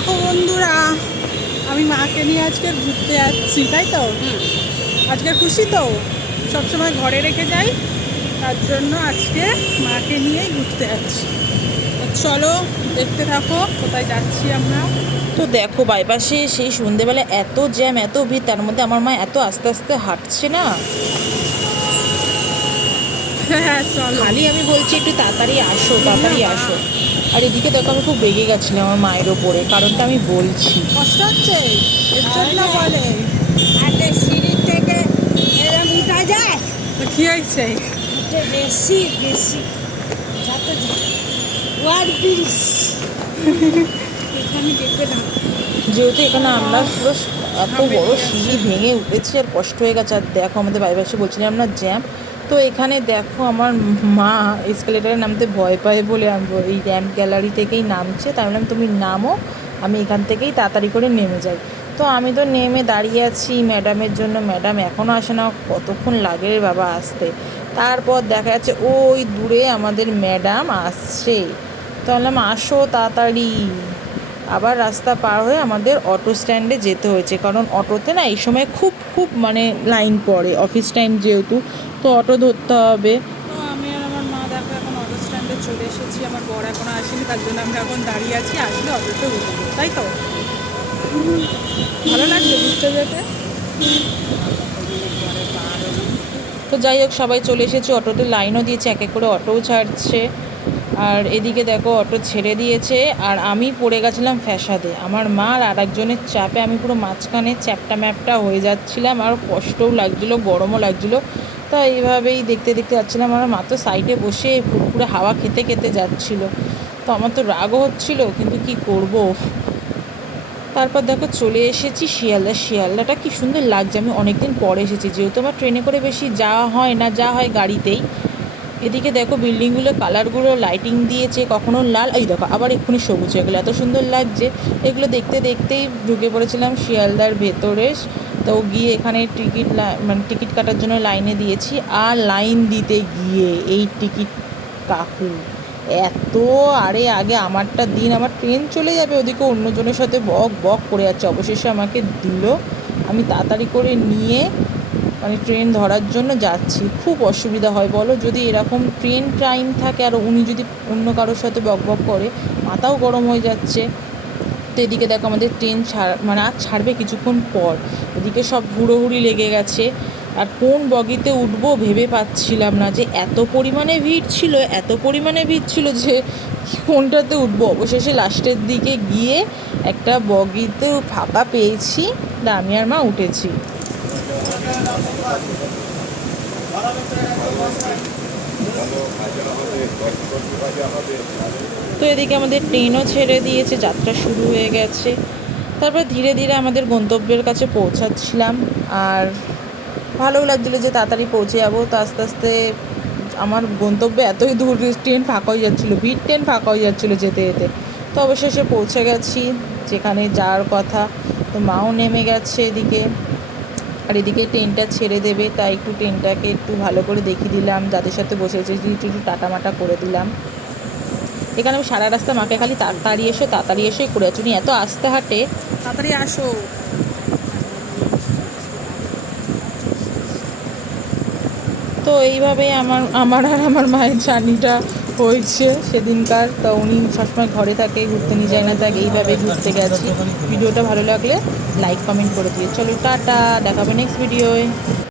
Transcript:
দেখো বন্ধুরা আমি মাকে নিয়ে আজকে ঘুরতে যাচ্ছি তাই তো? আজকে খুশি তো? সবসময় ঘরে রেখে যাই তার জন্য আজকে মাকে নিয়েই ঘুরতে যাচ্ছি। চলো দেখতে থাকো কোথায় যাচ্ছি আমরা। তো দেখো বাইপাসে সেই সন্ধেবেলা এত জ্যাম এত ভিড় তার মধ্যে আমার মা এত আস্তে আস্তে হাঁটছে না? হ্যাঁ চলো। খালি আমি বলছি একটু তাড়াতাড়ি আসো তাড়াতাড়ি আসো। আর এদিকে দেখো আমি খুব রেগে গেছিলাম আমার মায়ের ওপরে কারণটা আমি বলছি। কষ্ট হচ্ছে? এর জন্য বলে। আগে সিঁড়ি থেকে উঠা যায়? কি হয়েছে? বেশি বেশি। যত ওয়ার ব্রিজ এখানে দেখবে না। যেহেতু এখানে আমরা পুরো এত বড় সিঁড়ি ভেঙে উঠেছি আর কষ্ট হয়ে গেছে আর দেখো আমাদের বাইপাসে বলছিলাম না জ্যাম। তো এখানে দেখো আমার মা এসকেলেটারে নামতে ভয় পায় বলে এই র্যাম্প গ্যালারি থেকেই নামছে। তাই বললাম, তুমি নামো, আমি এখান থেকেই তাড়াতাড়ি করে নেমে যাই। তো আমি তো নেমে দাঁড়িয়ে আছি ম্যাডামের জন্য। ম্যাডাম এখনও আসে না, কতক্ষণ লাগে রে বাবা আসতে? তারপর দেখা যাচ্ছে, ওই দূরে আমাদের ম্যাডাম আসছে। তো বললাম, আসো তাড়াতাড়ি। আবার রাস্তা পার হয়ে আমাদের অটো স্ট্যান্ডে যেতে হয়েছে। কারণ অটোতে না এই সময় খুব খুব মানে লাইন পড়ে। অফিস টাইম যেহেতু তো অটো ধরতে হবে। তো আমি আমার মা দেখো এখন অটো স্ট্যান্ডে চলে এসেছি। আমার বর এখনও আসেনি তার জন্য আমরা এখন দাঁড়িয়ে আছি। আসলে অটোতে উঠবো তাই তো? ভালো ঘুরতে যেতে? তো যাই হোক সবাই চলে এসেছে। অটোতে লাইনও দিয়েছে এক এক করে অটোও ছাড়ছে। আর এদিকে দেখো, অটো ছেড়ে দিয়েছে। আর আমি পড়ে গেছিলাম ফ্যাসাদে। আমার মা আর আরেকজনের চাপে আমি পুরো মাঝখানে চ্যাপটা ম্যাপটা হয়ে যাচ্ছিলাম। আর কষ্টও লাগছিল, গরমও লাগছিল। তো এইভাবেই দেখতে দেখতে যাচ্ছিলাম। আমার মা তো সাইডে বসে পুরো হাওয়া খেতে খেতে যাচ্ছিল। তো আমার তো রাগও হচ্ছিল, কিন্তু কি করব? তারপর দেখো, চলে এসেছি শিয়ালদা। শিয়ালদাটা কি সুন্দর লাগছে। আমি অনেকদিন পরে এসেছি। যেহেতু আমার ট্রেনে করে বেশি যাওয়া হয় না যা হয় গাড়িতেই। এদিকে দেখো বিল্ডিংগুলো, কালারগুলো লাইটিং দিয়েছে, কখনো লাল, এই দেখো, আবার এক্ষুনি সবুজ হয়ে এত সুন্দর লাগছে। এগুলো দেখতে দেখতেই ঢুকে পড়েছিলাম শিয়ালদার ভেতরে। তো গিয়ে এখানে টিকিট মানে টিকিট কাটার জন্য লাইনে দিয়েছি। আর লাইন দিতে গিয়ে এই টিকিট কাকু, এত আরে আগে আমারটা দিন, আমার ট্রেন চলে যাবে, ওদিকে অন্যজনের সাথে বক বক করে যাচ্ছে। অবশেষে আমাকে দিল। আমি তাড়াতাড়ি করে নিয়ে মানে ট্রেন ধরার জন্য যাচ্ছি। খুব অসুবিধা হয়, বলো? যদি এরকম ট্রেন টাইম থাকে, আর উনি যদি অন্য কারোর সাথে বক বক করে, মাথাও গরম হয়ে যাচ্ছে। তো এদিকে দেখো আমাদের ট্রেন ছাড় মানে আর ছাড়বে কিছুক্ষণ পর। এদিকে সব হুড়োহুড়ি লেগে গেছে। আর কোন বগিতে উঠবো ভেবে পাচ্ছিলাম না যে এত পরিমাণে ভিড় ছিল, এত পরিমাণে ভিড় ছিল যে কোনটাতে উঠবো? অবশেষে লাস্টের দিকে গিয়ে একটা বগিতে ফাঁকা পেয়েছি আর মা উঠেছি। তো এদিকে আমাদের ট্রেনও ছেড়ে দিয়েছে, যাত্রা শুরু হয়ে গেছে। তারপর ধীরে ধীরে আমাদের গন্তব্যের কাছে পৌঁছাচ্ছিলাম আর ভালোও লাগছিল যে তাড়াতাড়ি পৌঁছে যাব। তো আস্তে আস্তে আমার গন্তব্যে এতই দূর ট্রেন ফাঁকা হয়ে যাচ্ছিল, ভিড় ট্রেন ফাঁকা হয়ে যাচ্ছিল যেতে যেতে। তো অবশেষে পৌঁছে গেছি, যেখানে যাওয়ার কথা। তো মাও নেমে গেছে এদিকে। আর এদিকে ট্রেনটা ছেড়ে দেবে, তাই একটু ট্রেনটাকে একটু ভালো করে দেখিয়ে দিলাম। যাদের সাথে বসে আছি একটু একটু টাটামাটা করে দিলাম। এখানে আমি সারা রাস্তা মাকে খালি তাড়াতাড়ি এসো, তাড়াতাড়ি এসোই করে উনি এত আস্তে হাঁটে। তাড়াতাড়ি আসো। তো এইভাবেই আমার আমার আর আমার মায়ের জার্নিটা হয়েছে সেদিনকার, তো উনি সবসময় ঘরে থাকে, ঘুরতে নিয়ে যায় না তাকে এইভাবে ঘুরতে গেছি। ভিডিওটা ভালো লাগলে লাইক কমেন্ট করে দিয়ে চলো, টাটা, দেখাবে নেক্সট ভিডিওয়